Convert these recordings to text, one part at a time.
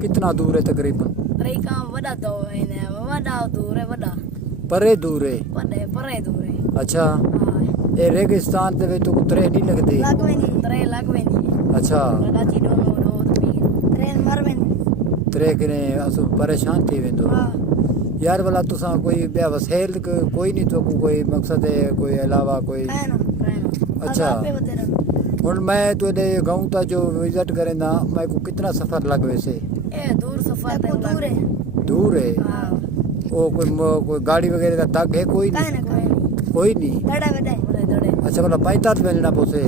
कितना दूर है तकरीबन? परे दूर है। अच्छा, ये रेगिस्तान ते तो तरे नहीं लगती? अच्छा, तरे किने असु परेशान थी वेंदो यार वाला तुसा कोई ब्या वसेल कोई नहीं तो कोई मकसद है कोई अलावा कोई? अच्छा, हुन मैं तो दे गांव ता जो विजिट करेंदा मैं को कितना सफर लग वैसे? दूर सफर दूर है। ओ कोई गाड़ी वगैरह का तक है? कोई नहीं, कोई नहीं। अच्छा, मतलब 45 मिलना पोसे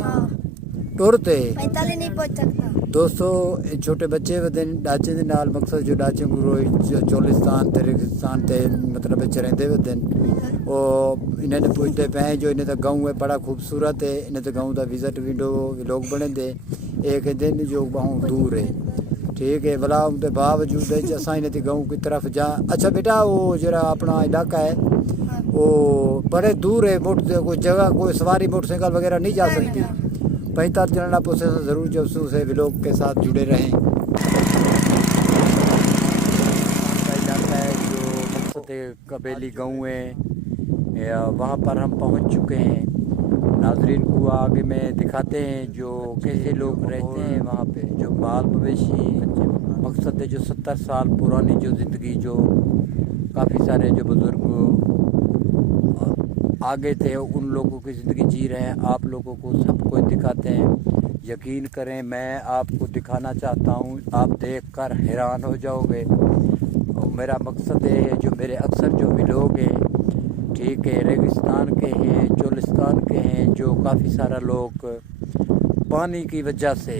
टुरते 45 नहीं पहुंच सकता। दोस्तों, छोटे बच्चे वदन डाचे दे नाल मकसद जो डाचे गुरु चोलिस्तान ते रेगिस्तान ते मतलब चरेंदे वदन ओ इन्हें ने पूछते पे जो इन्हें तो गांव है बड़ा खूबसूरत है, इन्हें तो गांव दा विजिट विंडो लोग बने दे एक दिन जो बहुत दूर है। ठीक है, भला उनके बावजूद असा इन्हें गाँव की तरफ जा। अच्छा बेटा, वो जरा अपना इलाका है वो बड़े दूर है, कोई जगह कोई सवारी मोटरसाइकिल वगैरह नहीं जा सकती? 45 चलना प्रोसेस ज़रूर जब से व्लॉग के साथ जुड़े रहें। इलाका है जो मकसद कबेली गाँव है, वहाँ पर हम पहुँच चुके हैं। नाजरीन को आगे में दिखाते हैं जो कैसे लोग रहते हैं वहाँ पे, जो माल मवेशी मकसद है जो 70 साल पुरानी जो ज़िंदगी, जो काफ़ी सारे जो बुज़ुर्ग आगे थे उन लोगों की ज़िंदगी जी रहे हैं। आप लोगों को सबको दिखाते हैं। यकीन करें, मैं आपको दिखाना चाहता हूँ, आप देखकर हैरान हो जाओगे। और मेरा मकसद ये है जो मेरे अक्सर जो भी लोग हैं, ठीक है, रेगिस्तान के हैं, चोलिस्तान के हैं, जो काफ़ी सारा लोग पानी की वजह से,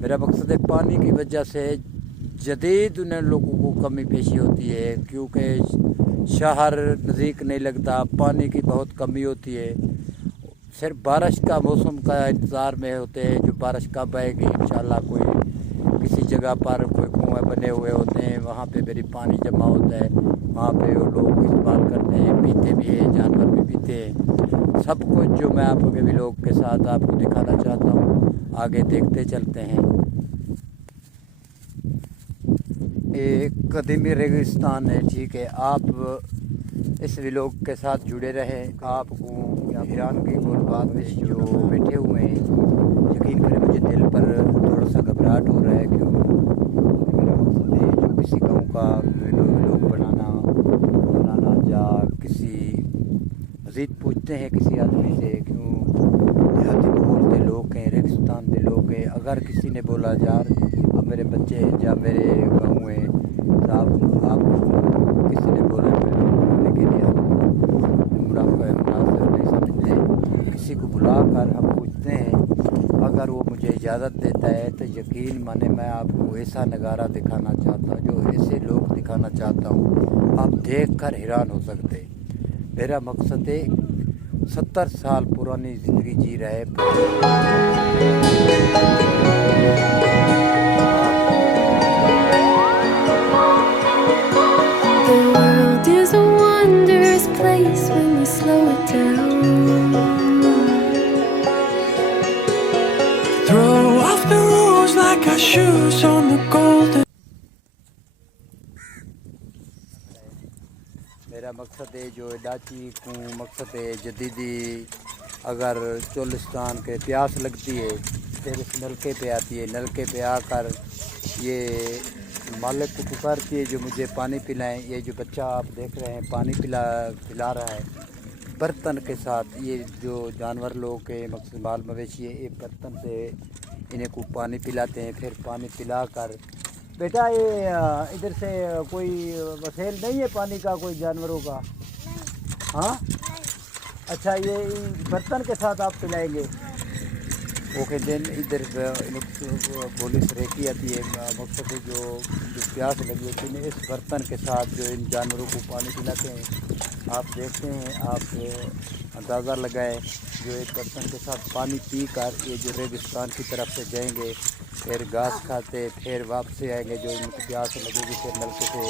मेरा मकसद है पानी की वजह से जदीद उन्हें लोगों को कमी पेशी होती है, क्योंकि शहर नज़दीक नहीं लगता, पानी की बहुत कमी होती है। सिर्फ बारिश का मौसम का इंतज़ार में होते हैं, जो बारिश कब आएगी इंशाल्लाह। कोई किसी जगह पर कोई कुएँ बने हुए होते हैं, वहाँ पे मेरी पानी जमा होता है, वहाँ पे वो लोग इस्तेमाल करते हैं, पीते भी हैं, जानवर भी पीते हैं। सब कुछ जो मैं आपके भी लोग के साथ आपको दिखाना चाहता हूँ, आगे देखते चलते हैं। एक कदीमी रेगिस्तान है, ठीक है, आप इस व्लॉग के साथ जुड़े रहें। आपको हैरान की कोई बात है जो बैठे हुए हैं, यकीन करें मुझे दिल पर थोड़ा सा घबराहट हो रहा है, क्यों मेरा मकसद है जो किसी गाँव का व्लॉग बनाना या किसी मज़ीद पूछते हैं किसी आदमी से, क्यों देहाती माहौल के लोग हैं, रेगिस्तान के लोग हैं। अगर किसी ने बोला यार अब मेरे बच्चे या मेरे गाँव में साहब आपको किसी ने बोला बुलाने के लिए, हम मुनासिब नहीं समझते, किसी को बुला कर हम पूछते हैं। अगर वो मुझे इजाज़त देता है तो यकीन माने मैं आपको ऐसा नज़ारा दिखाना चाहता हूँ, जो ऐसे लोग दिखाना चाहता हूँ, आप देख कर हैरान हो सकते। मेरा मकसद है 70 साल पुरानी ज़िंदगी जी रहे। The world is a wondrous place when you slow it down. Throw off the rules like our shoes on the golden. मेरा मकसद है जो इलाची को मकसद है जदीदी अगर चोलिस्तान के प्यास लगती है फिर इस नलके पे आती है, नलके पे आकर ये मालिक को पुकारती है जो मुझे पानी पिलाएं। ये जो बच्चा आप देख रहे हैं पानी पिला रहा है बर्तन के साथ। ये जो जानवर लोग के मकसद बाल मवेशी है एक बर्तन से इन्हें को पानी पिलाते हैं। फिर पानी पिलाकर बेटा ये इधर से कोई वसेल नहीं है पानी का कोई जानवरों का? हाँ अच्छा, ये बर्तन के साथ आप पिलाएंगे? ओके देन इधर पुलिस रेकी आती है मकसद है जो प्यास लगी होती है इस बर्तन के साथ जो इन जानवरों को पानी पिलाते हैं। आप देखते हैं, आप अंदाज़ा लगाएं जो एक बर्तन के साथ पानी पी कर ये जो रेगिस्तान की तरफ से जाएंगे, फिर घास खाते फिर वापसी आएंगे। जो इनको प्यास लगेगी फिर नलके से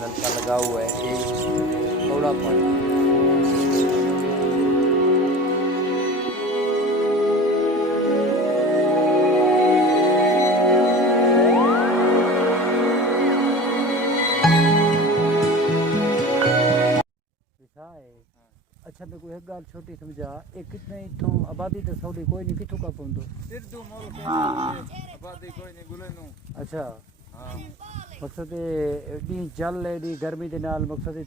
नलका लगा हुआ है ये थोड़ा पानी अच्छा मेरे को एक गाल छोटी समझा एक कितने इथों आबादी तो थोड़ी कोई नहीं किथों का पौंदो सिर्दू मोल के आबादी कोई नहीं गुलेनु। अच्छा हां मकसद एडी जल एडी गर्मी दे नाल मकसद है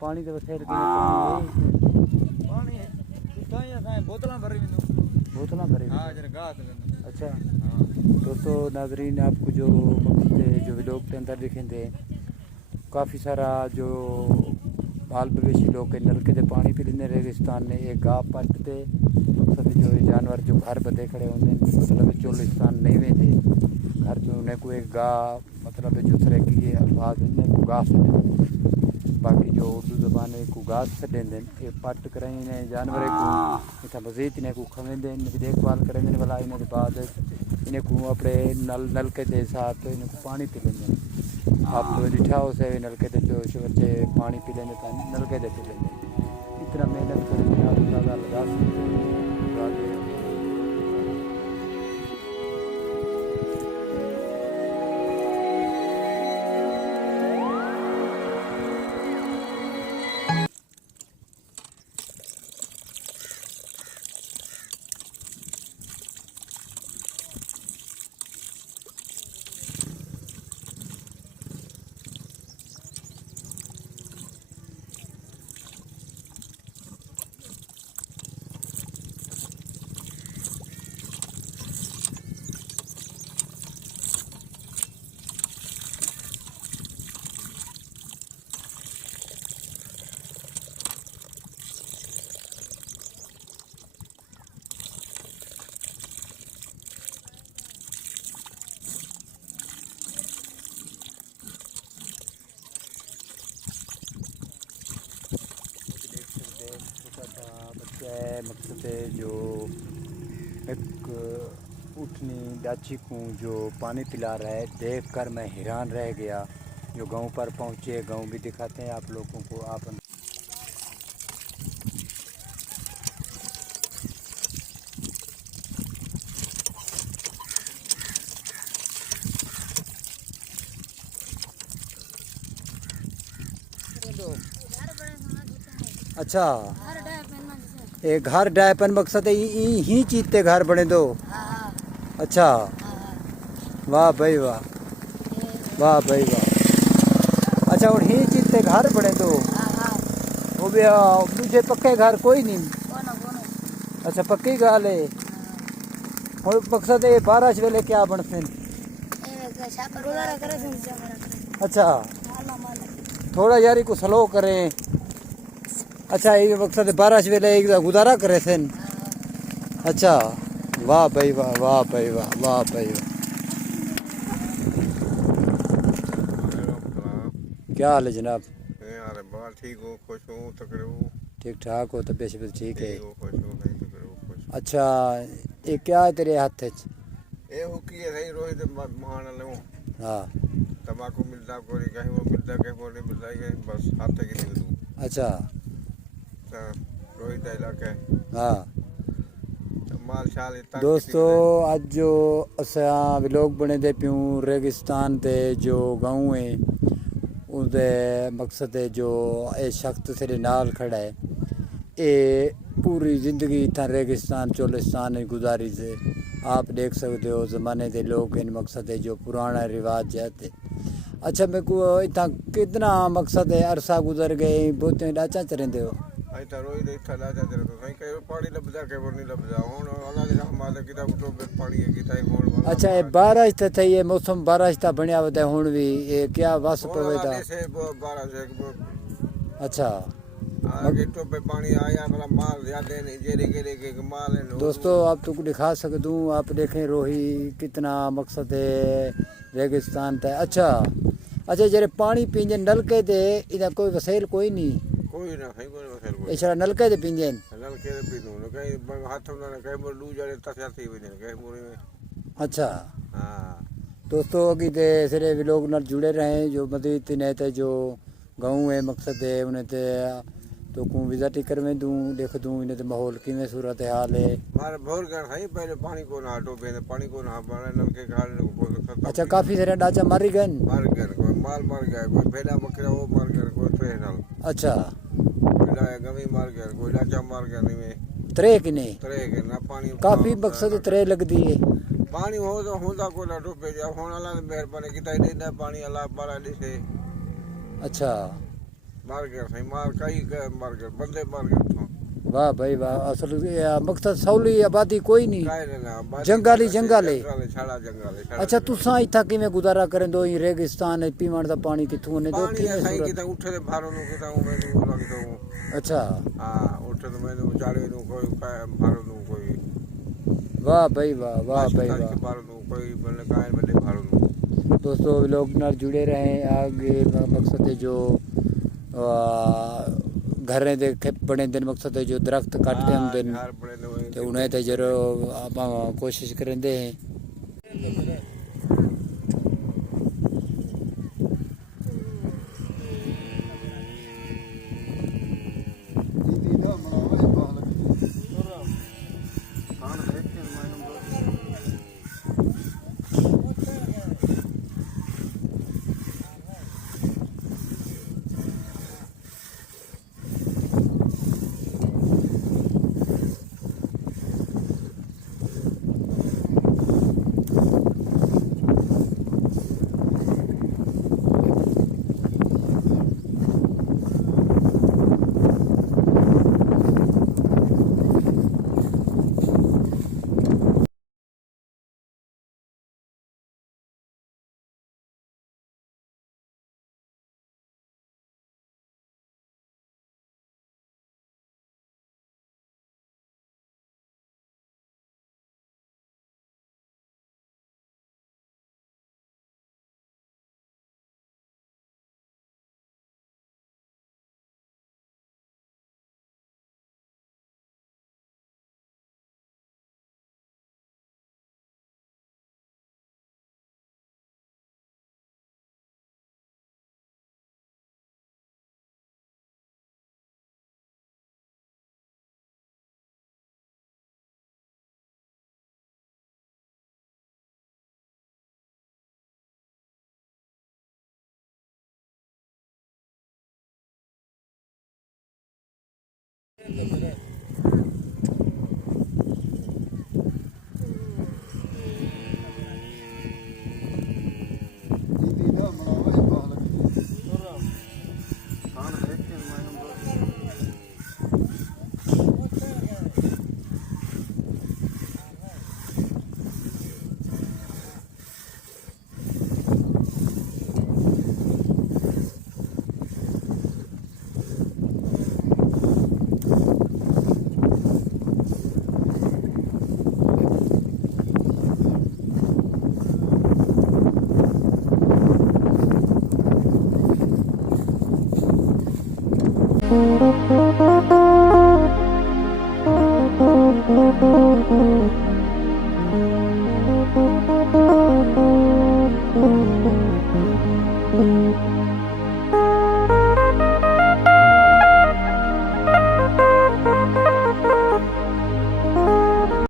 पानी दे वसेर दी पानी इथाई असां बोतलां भरी विंदो बोतलां भरी। हां जरा गात विंदो। अच्छा हां दोस्तों नाजरीन आपको जो मकसद जो व्लॉग के अंदर दिखेंगे काफ़ी सारा जो बाल मवेशी लोग के नलके से पानी पी लेने रेगिस्तान ने एक गाह पटते मकसद जो जानवर जो घर बदे खड़े होंगे मतलब चोलिस्तान नहीं वे थे घर जो उन्हें को एक गाह मतलब जो तरह की ये अल्फाज इन्हें को गाह सडें बाकी जो उर्दू ज़बान है को गाह सडें ये पट करें इन्हें जानवर को इतना मज़ीद इन्हें को खवेंदे इनकी देखभाल करेंगे वाला इन्हें के बाद इन्हें को अपने नलके के साथ इन्हें को पानी पी लेंगे। आप लिठा हो से नलके दे जो बच्चे पानी पी लेंगे तो नलके दे पी लेंगे। इतना मेहनत करके आप अंदाज़ा लगा सकते हैं। मकसद है जो एक उठनी डाची को जो पानी पिला रहा है देखकर मैं हैरान रह गया। जो गांव पर पहुंचे गांव भी दिखाते हैं आप लोगों को। आप अच्छा एक घर डायपन मकसद है ही चीते घर बने दो। अच्छा वाह भाई वाह, वाह भाई वाह। अच्छा और ही चीते घर बने दो वो भी मुझे पक्के घर कोई नहीं। अच्छा पक्की गाल है और मकसद है बारिश वेले क्या बनते हैं? अच्छा थोड़ा यारी को स्लो करें। अच्छा ये मकसद बारिश वेले एक गुजारा करे थे। अच्छा वाह भाई वाह, वाह भाई वाह, वाह भाई वाह। क्या हाल है जनाब? यार बाल ठीक हो, खुश हो, तकड़े हो? ठीक ठाक हो, तबीयत शबीयत ठीक है? खुश हो, नहीं तकड़े हो, खुश। अच्छा ये क्या है तेरे हाथ में? ये हुकी है सही रोहित मान लो। हाँ तंबाकू मिलता कोई कहीं वो मिलता कहीं वो नहीं मिलता कहीं बस हाथ तक ही नहीं। अच्छा रोहित इलाका हाँ माल शाल इतना। दोस्तों आज जो असा व्लॉग बने दे प्यूं रेगिस्तान ते जो गाँव है ਉਹਦੇ ਮਕਸਦ ਹੈ ਜੋ ਇਹ ਸ਼ਖਸ ਤੇਰੇ ਨਾਲ ਖੜਾ ਹੈ ये पूरी ज़िंदगी इतना रेगिस्तान चोलिस्तान में गुजारी से आप देख सकते हो ज़माने के लोग इन मकसद है जो पुराना रिवाज जाते। अच्छा मेरे को इतना कितना मकसद है अरसा गुजर गए बोते डाचा चरेंदे हो आई तो रोई रही था लाजा चले तो कहीं कहीं पानी लब जा के वो नहीं लब जा हूँ अल्लाह के रहमान है किताब तो पानी है किताब मोड़ अच्छा ये बारिश तो थी ये मौसम बारिश था बनया होता है हुण भी ये क्या वस पवे था से 12 से अच्छा आगे तो पे पानी आया मतलब माल ज्यादा नहीं जेरे गेरे के माल है दोस्तों आप तो दिखा सकता हूँ आप देखें रोही कितना मकसद है रेगिस्तान था। अच्छा अच्छा जरे पानी पींजे नलके दे इधर कोई वसेल कोई नहीं कोई ना है कोई मसला कोई इछड़ा नलके दे पींजे नलके दे पीनू न कहीं हाथ में ना कहीं लू जाने तस्याती भी नहीं कहीं मोरे में अच्छा हां दोस्तों अगी ते सिरे भी लोग नाल जुड़े रहे जो मदद ने ते जो गाँव है मकसद है उन्हें ते तो को विजिट कर में दूं देख दूं इन्हें ते माहौल किवें सूरत हाल है मारे भोर कर सही पहले पानी को ना हटो पे पानी को ना बने नलके खाने को खत्म अच्छा काफी सारे डाचा मारी गए मार गया कोई माल मार गया कोई भेड़ा बकरा वो मार गया कोई ट्रेनल अच्छा भेड़ा गमी मार गया कोई लाचा मार गया नहीं में त्रे कि नहीं तरे के ना पानी काफी मकसद त्रे लगदी है पानी हो तो होंदा को ना डूबे जा होने वाला मेहरबानी किता देना पानी अल्लाह बारा से अच्छा मार गया सही मार कई मार गया बंदे मार गया तो वाह भाई वाह असल मकसद सौली आबादी कोई नहीं काहे ना जंगल छाड़ा जंगल अच्छा तुसा इथा किवें गुजारा करें दो ये रेगिस्तान है पीवण दा पानी किथों ने दो पानी किवें सही सूरत किता उठे ते भारो नु किता मैं लगदा हूं अच्छा हां उठे तो मैं चाड़े नु कोई भारो नु कोई वाह भाई वाह वाह भाई वाह भारो नु कोई बल्ले काहे बल्ले भारो नु दोस्तों लोग नाल जुड़े रहे आगे मकसद है जो घरें दे बने दिन मकसद है जो दरख्त काटते हम दिन घर बड़े ने तो उन्हें तो जरो आप कोशिश करेंदे हैं Gracias.